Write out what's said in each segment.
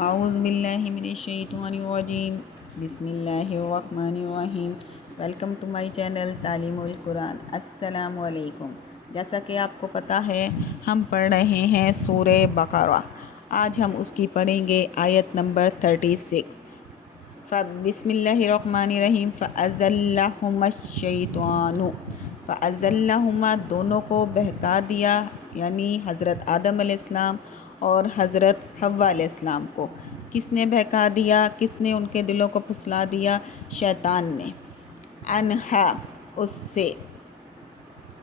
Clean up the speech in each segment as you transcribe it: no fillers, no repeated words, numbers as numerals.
اعوذ باللہ من الشیطان الرجیم بسم اللہ الرحمن الرحیم۔ ویلکم ٹو مائی چینل تعلیم القرآن۔ السلام علیکم۔ جیسا کہ آپ کو پتہ ہے ہم پڑھ رہے ہیں سورہ بقرہ۔ آج ہم اس کی پڑھیں گے آیت نمبر 36۔ بسم اللہ الرحمن الرحیم۔ فَأَزَلَّهُمَا الشَّيْطَانُ فَأَزَلَّهُمَا دونوں کو بہکا دیا، یعنی حضرت آدم علیہ السلام اور حضرت حوا علیہ السلام کو۔ کس نے بہکا دیا؟ کس نے ان کے دلوں کو پھسلا دیا؟ شیطان نے۔ انہا اس سے،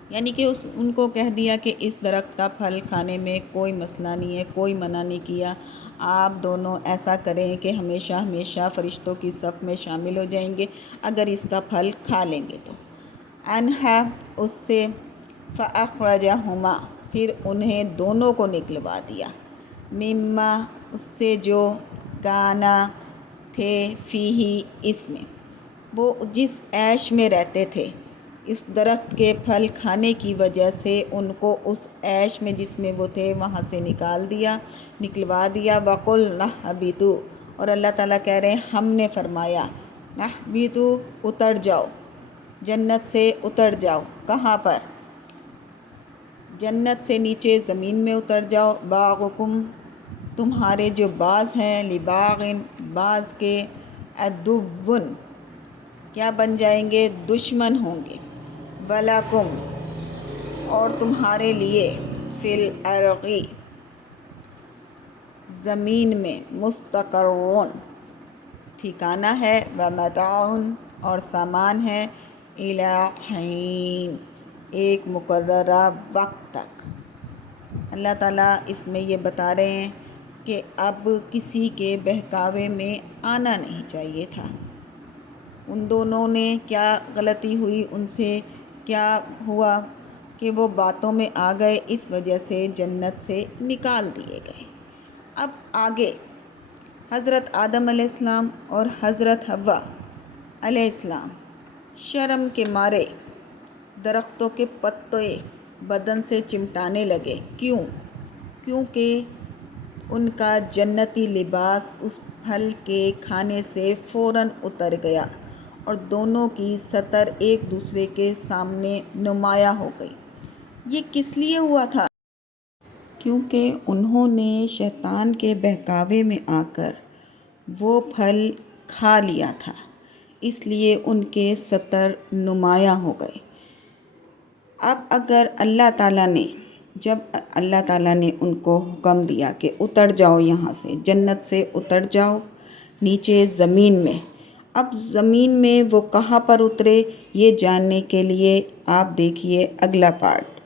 یعنی کہ ان کو کہہ دیا کہ اس درخت کا پھل کھانے میں کوئی مسئلہ نہیں ہے، کوئی منع نہیں کیا، آپ دونوں ایسا کریں کہ ہمیشہ ہمیشہ فرشتوں کی صف میں شامل ہو جائیں گے اگر اس کا پھل کھا لیں گے تو۔ انہا اس سے، فَأَخْرَجَهُمَا پھر انہیں دونوں کو نکلوا دیا، مما اس سے جو کانا تھے فیہی اس میں، وہ جس عیش میں رہتے تھے، اس درخت کے پھل کھانے کی وجہ سے ان کو اس عیش میں جس میں وہ تھے وہاں سے نکلوا دیا۔ وَقُلْنَا اهْبِطُوا اور اللہ تعالیٰ کہہ رہے ہیں ہم نے فرمایا، اهْبِطُوا اتر جاؤ، جنت سے اتر جاؤ۔ کہاں پر؟ جنت سے نیچے زمین میں اتر جاؤ۔ باغکم تمہارے جو باغ ہیں، لباغن باغ کے، عدوٌ کیا بن جائیں گے؟ دشمن ہوں گے۔ وَلَکُمْ اور تمہارے لیے، فِی الْأَرْضِ زمین میں، مُسْتَقَرٌّ ٹھکانہ ہے، وَمَتَاعٌ اور سامان ہے، إِلیٰ حِین ایک مقررہ وقت تک۔ اللہ تعالیٰ اس میں یہ بتا رہے ہیں کہ اب کسی کے بہکاوے میں آنا نہیں چاہیے تھا۔ ان دونوں نے کیا غلطی ہوئی، ان سے کیا ہوا کہ وہ باتوں میں آ گئے، اس وجہ سے جنت سے نکال دیے گئے۔ اب آگے حضرت آدم علیہ السلام اور حضرت حوا علیہ السلام شرم کے مارے درختوں کے پتے بدن سے چمٹانے لگے۔ کیونکہ ان کا جنتی لباس اس پھل کے کھانے سے فوراً اتر گیا اور دونوں کی سطر ایک دوسرے کے سامنے نمایاں ہو گئی۔ یہ کس لیے ہوا تھا؟ کیونکہ انہوں نے شیطان کے بہکاوے میں آ کر وہ پھل کھا لیا تھا، اس لیے ان کے سطر نمایاں ہو گئے۔ اب اگر جب اللہ تعالیٰ نے ان کو حکم دیا کہ اتر جاؤ، یہاں سے جنت سے اتر جاؤ نیچے زمین میں، اب زمین میں وہ کہاں پر اترے، یہ جاننے کے لیے آپ دیکھیے اگلا پارٹ۔